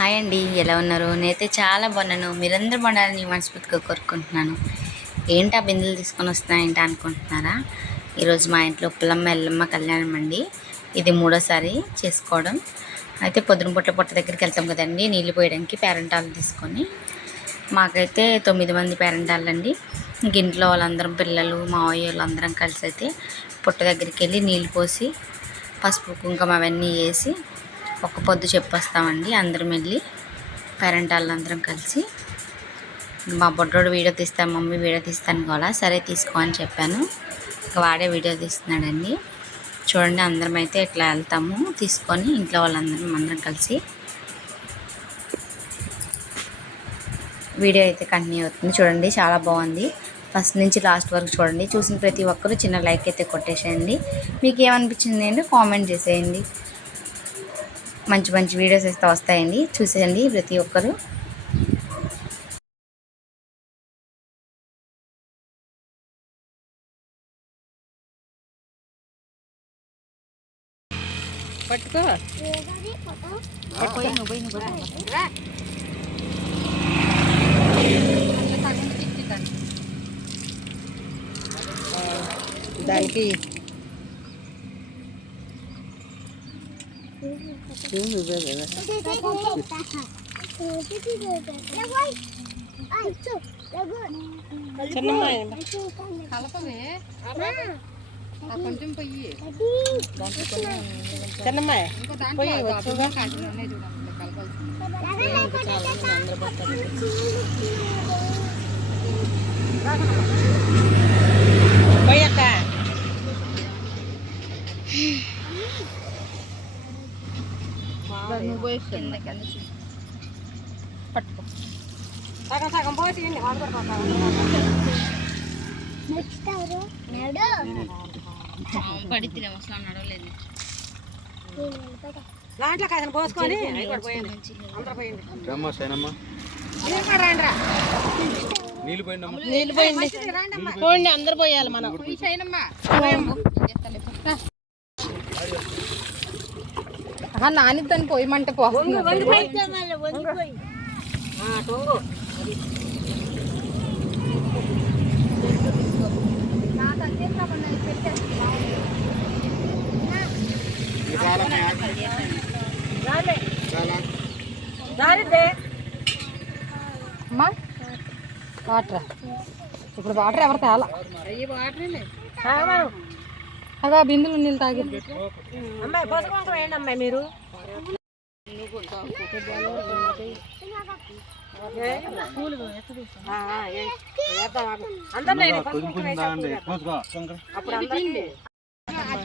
Hi అండి, ఎలా ఉన్నారు? నేనైతే చాలా బాగున్నాను. మీరందరూ బాగున్నారని మనస్ఫూర్తిగా కోరుకుంటున్నాను. ఏంటి ఆ బిందెలు తీసుకొని వస్తున్నాయేంటి అనుకుంటున్నారా? ఈరోజు మా ఇంట్లో పుల్లమ్మ ఎల్లమ్మ కళ్యాణం అండి. ఇది మూడోసారి చేసుకోవడం. అయితే పొద్దున పుట్ట దగ్గరికి వెళ్తాం కదండి నీళ్ళు పోయడానికి పేరెంటాలు తీసుకొని. మాకైతే 9 మంది పేరెంటాలండి. ఇంక ఇంట్లో వాళ్ళందరం పిల్లలు మావయ్య వాళ్ళందరం కలిసి అయితే పుట్ట దగ్గరికి వెళ్ళి నీళ్ళు పోసి పసుపు కుంకుమ అవన్నీ వేసి ఒక్క పొద్దు చెప్పొస్తామండి. అందరం వెళ్ళి పేరెంటాళ్ళందరం కలిసి. మా బొడ్డోడు వీడియో తీస్తాను, మమ్మీ వీడియో తీస్తాను కావాలా, సరే తీసుకో అని చెప్పాను. వాడే వీడియో తీస్తున్నాడండి. చూడండి, అందరం అయితే ఇట్లా వెళ్తాము తీసుకొని ఇంట్లో అందరం కలిసి. వీడియో అయితే కంటిన్యూ అవుతుంది చూడండి, చాలా బాగుంది. ఫస్ట్ నుంచి లాస్ట్ వరకు చూడండి. చూసిన ప్రతి ఒక్కరు చిన్న లైక్ అయితే కొట్టేసేయండి. మీకు ఏమనిపించింది ఏంటో కామెంట్ చేసేయండి. మంచి మంచి వీడియోస్ అయితే వస్తాయండి, చూసేయండి ప్రతి ఒక్కరు. పట్టుకో దానికి కలపవే కొంచెం పొయ్యి చిన్నమ్మాయి పొయ్యి వచ్చుగా పొయ్యక్క నువ్వు పోయి పట్టుకో సగం సగం పోసేయండి. పడితే అవసరం నడవలేదు. దాంట్లో కాదని పోసుకొని నీళ్ళు పోయింది అందరు పోయాలి మనం. నానిద్దని పోయమంటే పోస్తుంది. అమ్మా వాటర్, ఇప్పుడు వాటర్ ఎవరు తేలా, అదే బిందులు నీళ్ళు తాగి. అమ్మాయి పోసుకుంటాం ఏంటి అమ్మాయి మీరు?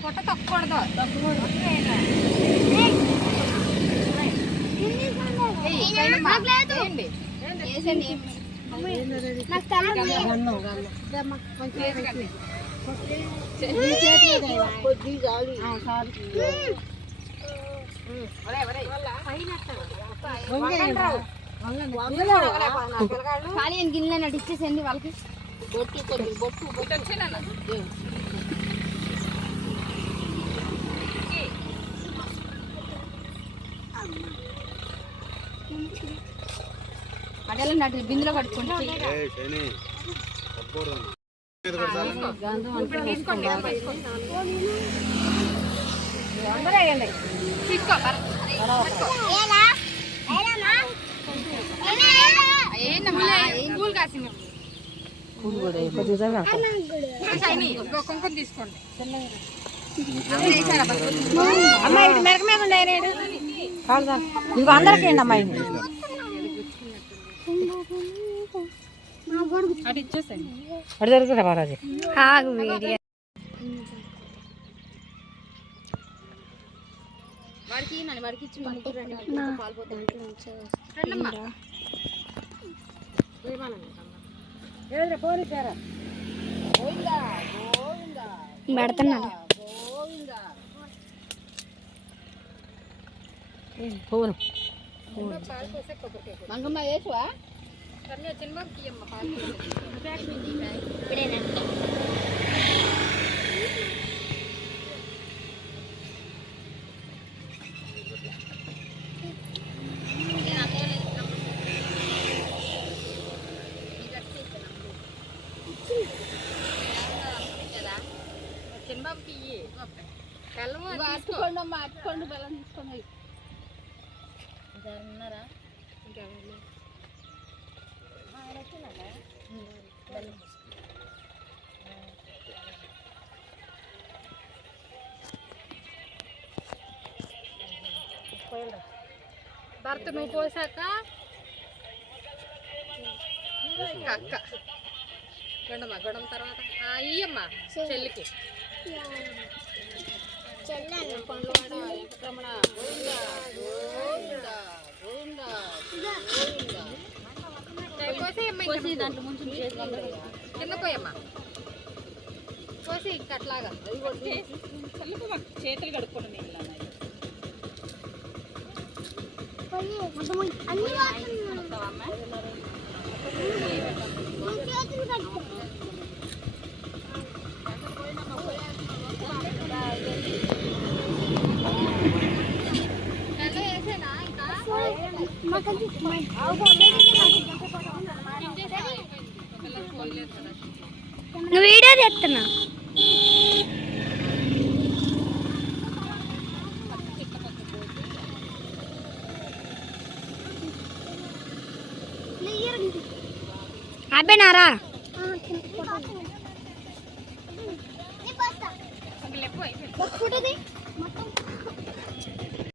పొట్ట తక్కకూడదు. ఖాళీ గిన్నె నటు ఇచ్చేసేయండి వాళ్ళకి. అడేలా నటు బిందులో కట్టుకోండి. కుంకుమ తీసుకోండి. అమ్మాయి మెరక మీద ఉండే ఇంకో అందరికీ అమ్మాయి అది ఇచ్చేసండి. అది జరుగుతుందా బాలాజీ? వాడికి నన్ను వాడికి ఇచ్చి పెడుతున్నాను. మంగమ్మ వేసువా అట్టుకోండి బెల్లం తీసుకొని ఉన్నారా భర్త నువ్వు పోసాక అక్క గొడమ్మ గొడవ తర్వాత ఇయ్యమ్మ చెల్లికి వెంకటరమణ గోవిందా గోవిందా గోవిందా పోసి దాంట్లో ముందు కింద పోయమ్మా పోసి అట్లాగా చేతులు కడుక్కోండి వీడియో చేస్తున్నా అబ్బేనారా ఫోటోది